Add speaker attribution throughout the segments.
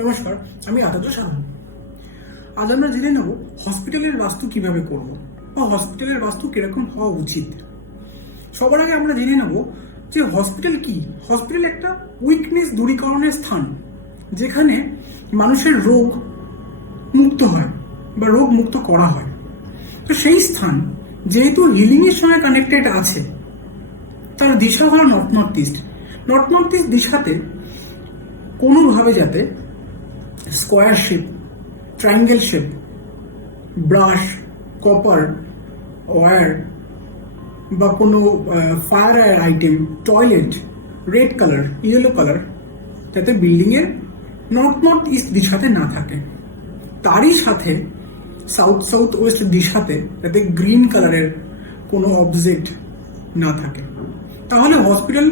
Speaker 1: নমস্কার, আমি আদার্য সাধন। আজ আমরা জেনে নেব হসপিটালের বাস্তু কীভাবে করব বা হসপিটালের বাস্তু কীরকম হওয়া উচিত। সবার আগে আমরা জেনে নেব যে হসপিটাল কি? হসপিটাল একটা উইকনেস দূরীকরণের স্থান, যেখানে মানুষের রোগ মুক্ত হয় বা রোগ মুক্ত করা হয়। তো সেই স্থান, যেহেতু হিলিং এর সঙ্গে কানেক্টেড আছে, তার দিশা হলো north north east north north east দিশাতে কোনোভাবে যাতে square shape triangle shape brass copper wire বা কোনো fire air item toilet red colour yellow colour যাতে বিল্ডিংয়ের নর্থ নর্থ ইস্ট দিশাতে না থাকে। তারই সাথে সাউথ সাউথ ওয়েস্ট দিশাতে যাতে গ্রিন কালারের কোনো অবজেক্ট না থাকে। তাহলে হসপিটাল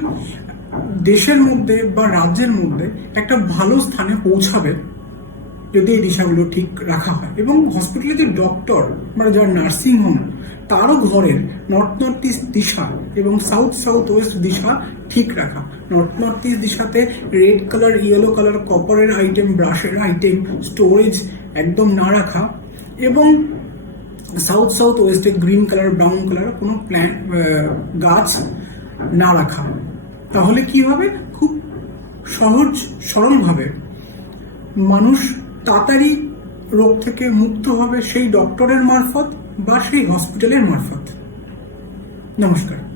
Speaker 1: দেশের মধ্যে বা রাজ্যের মধ্যে একটা ভালো স্থানে পৌঁছাবে যদি এই দিশাগুলো ঠিক রাখা হয়। এবং হসপিটালে যে ডক্টর মানে যারা নার্সিং হোম তারও ঘরের নর্থ নর্থ ইস্ট দিশা এবং সাউথ সাউথ ওয়েস্ট দিশা ঠিক রাখা। নর্থ নর্থ ইস্ট দিশাতে রেড কালার ইয়েলো কালার কপারের আইটেম ব্রাশের আইটেম স্টোরেজ একদম না রাখা। এবং সাউথ সাউথ ওয়েস্টে গ্রিন কালার ব্রাউন কালার কোনো প্ল্যান্ট গাছ না রাখা। তাহলে কি হবে? খুব সহজ, সরলভাবে মানুষ তাড়াতাড়ি রোগ থেকে মুক্ত হবে সেই ডক্টরের মারফত বা সেই হসপিটালের মারফত। নমস্কার।